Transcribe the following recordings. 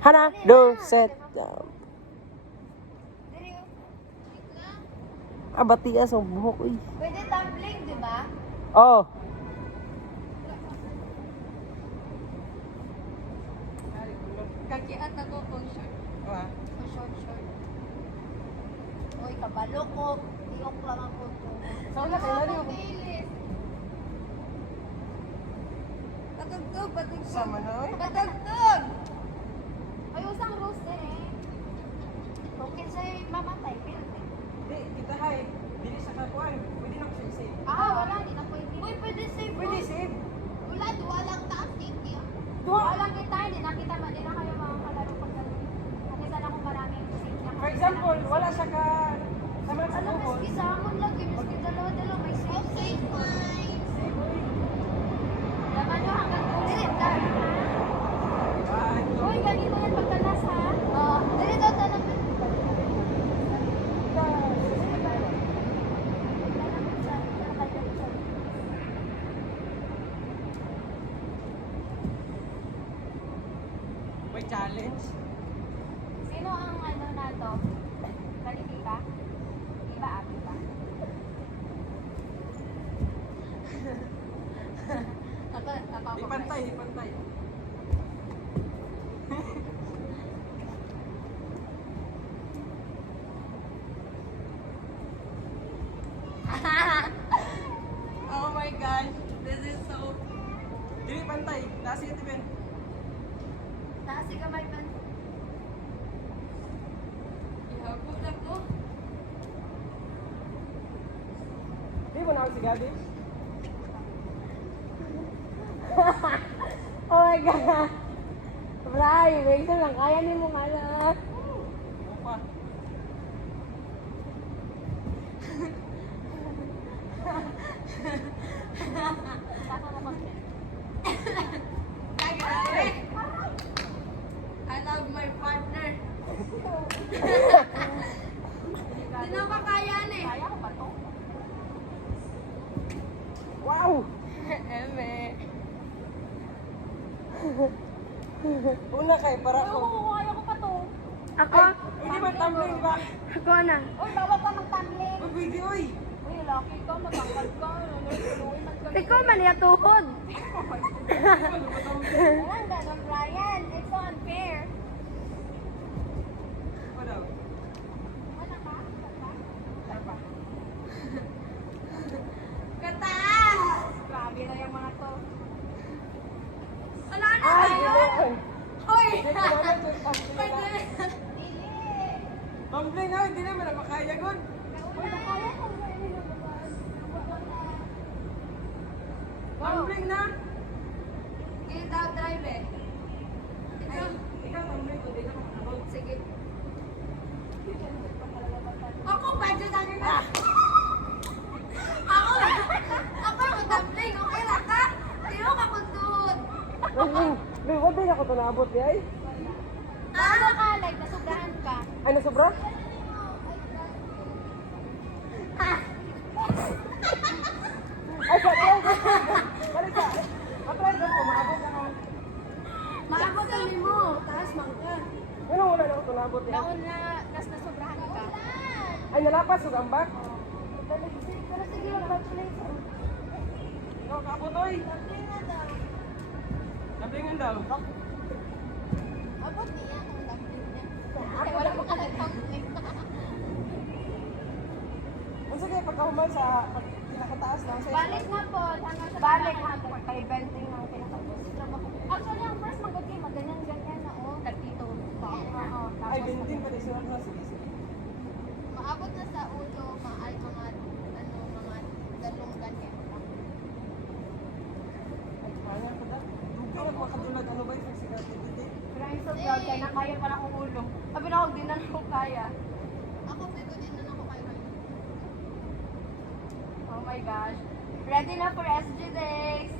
Hana, do, set, jump. Ah, batias ang buhok, uy. Pwede tumbling, di ba? Oh. Kakiat ako kung short. Kung short. Uy, kabalo ko. Iyok lang ako to. Saan na kayo na Patugtog. Sama na, uy. Patugtog! Ay, usang rose na eh. Okay sa'yo mamatay, pero Di, kita hay. Dili sa kakuan. Pwede na ko siya i-save. wala, di na pwede. Uy, pwede save. Pwede save. Wala, duwa lang taas, tiki. Duwa? lang kita, hindi na kita, hindi na kayo mga kalaro pagdalo. Nakita na kung maraming save na. For example, wala siya ka... Sama sa Alam, buhok. maski sa amon lagi, maski dalawa-dalawa, may save. Save mine. Save, uy. Laman nyo hanggang ulit, dahil ha? Bye. Uy, ganito yan pagkalas ha? Oo, dili daw tanong. May challenge. Sino ang ano na to? Kalipika? Iba, abi ba? Ako. Ipantay, ipantay. Oh my gosh, this is so... Dili pantay, nasa ito Ben. Nasi kamay man. Ihabo na ko. Di mo na ako si Gabi? Oh my God! Bray, wait lang, kaya ni mo nga lang. Opa. I love my partner. Hindi na ba kaya eh? Kaya ko ba to? Wow! Eme. Una kay para ko. Kaya ko pa to. Ako? Hindi ba tumbling ba? Ako na. Uy, bawal ka mag-tumbling. Uy, pwede uy! Uy, lucky ka, matangkad ka. Ikaw man niya tuhod. Walang ganun, Brian. It's so unfair. Ano daw? Ano ka? Ano ba? Katas! Grabe na yung mga to. Wala na Ay, kayo! hindi. Hoy! Tumbling Tumbling na, hindi naman na makaya good. Tumbling na! Sige, daw drive eh. Ikaw? Ikaw tumbling, hindi ka makakabot. Sige. Ako, budget ang ina. Ako ang tumbling. Okay lang ka? Sino ka kundod? Tumbling! Wag din ako ito naabot, yay. Ano ka? Like, nasubrahan ka. Ay, nasobra? Ay, try. Balik ka. Matry doon ko, maabot ako. Maabot kami mo. Taas man ka. Ano wala na ako ito naabot, yay? Naon na, nas nasubrahan ka. Ay, nalapas, ug ambak. Pero sige, congratulations. Ikaw, kaabot, oy. Tumblingan daw. Abot niya ang tumbling niya. Ay, wala ko ka nag-tumbling. Ang sige, pagkahuman sa pinakataas lang. Balik na po. Hanggang sa balik hanggang kay Benting ang pinakabos. Actually, ang first mag-okay, maganyan-ganyan na oh. Tagtito. Oo. Ay, bintin pa rin sila na. Sige, sige. Maabot na sa ulo, maal mga mga dalong ganyan. Ay, kaya ko da. Dugo na makatulad. Ano ba yung sigat? Hindi. Pero I'm so proud kaya na kaya pala akong ulo. Sabi na ako, di na ako kaya. Ako dito, di na ako kaya. Oh my gosh. Ready na for SG Days!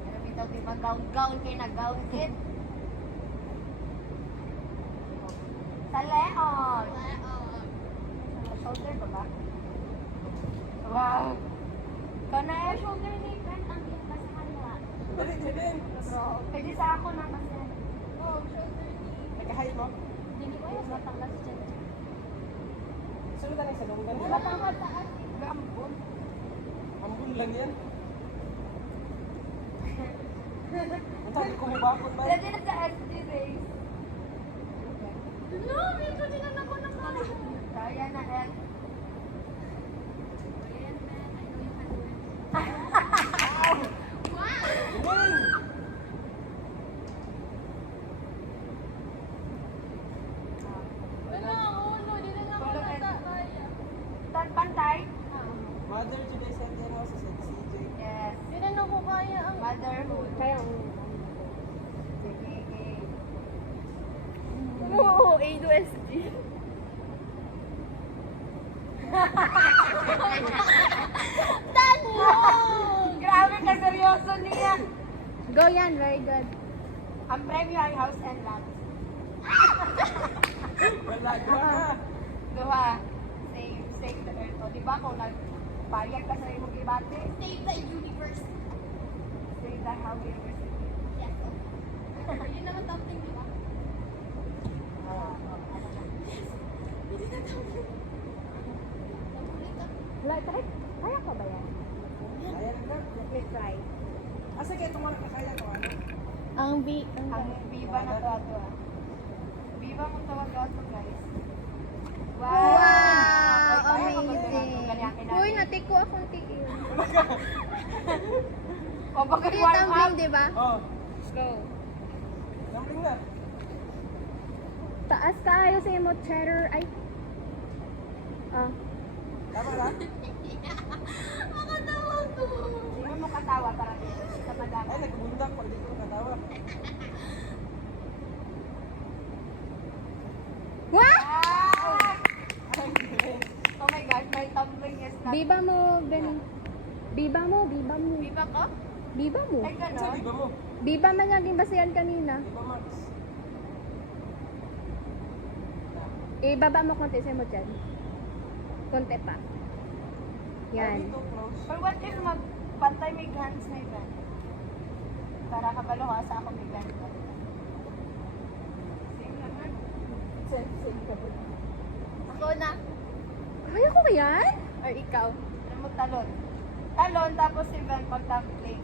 Pero bitaw, di ba gown-gown kayo na gown kit? Sa Leon! Sa shoulder ba ba? Wow! Ikaw na yung shoulder ni Ben, ang biyak pa sa kanila. Dali, Jelen. Pwede sa ako na kasi. Oh, shoulder knee. Nagka-height mo? Hindi ko yung matanggal sa dyan. Sunod na lang sa lunggan. Matanggal taas. Gambon. Ambun lang yan. Ang sabi ko mabakot ba? Pwede na sa SD race. No, medyo din na ako ng kaya. Kaya na, Ed. Ayan, man. I know you can do it. Wow! Jelen! Wala, ulo. Di na ako nata. Kaya. Pantay? Mother today sa atin mo sa CJ. Yes. Di na ako kaya ang motherhood. Kaya Sige, okay. Oo, A2SG. Grabe ka, seryoso niya. Go yan, very good. Ang premyo ay house and lot. Wala ka. Duha. Save the earth. O, di ba kung nagpayag ka sa imong ibate? Save the universe. Save the whole university. Yes. Yun naman something, di ba? Like, kaya ka ba yan? Ayan na. Let me try. Asa kayo itong mga kakaya ko ano? Ang Ang Viva na to ato. Viva mo tawag ato, guys. Wow! Ay, Amazing! ganyakin natin. Uy, natiko akong tigil. O, bakit Yung warm up? tumbling, di ba? Oh, Go. dumpling na. Taas kayo sa imo, cheddar. Ay. Ah. Tama na? Sino mo katawa para dito sa madami? Ay, nagbundak pag di ko katawa. What? Ah! Ay, Jelen. Oh my gosh, my tumbling is not... Biba mo, Ben. Biba mo, biba mo. Viva ko? Biba mo. Ay, Sa gano'n? di ba mo? Biba man naging basihan kanina. Di ba Max? Ibaba mo konti sa imo dyan. Konti pa. Yan. Dito, close. Or what if magpantay may guns na iba? Para kabalo ka sa ako may guns na. Same naman. Same ka ba? Ako na. Kaya ko ba yan? Or ikaw? Ano mo talon? Talon, tapos si Ben pag-tumbling.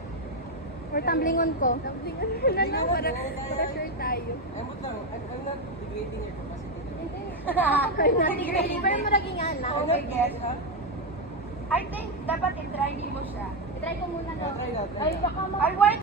Or tumblingon ko? Tumblingon ko na lang. Para sure tayo. Emot lang. I'm not degrading your capacity. Nag-grading. Pero mo naging ana. Oh my God. I think dapat i-try mo siya. I-try ko muna Try na, try Ay, na. baka I want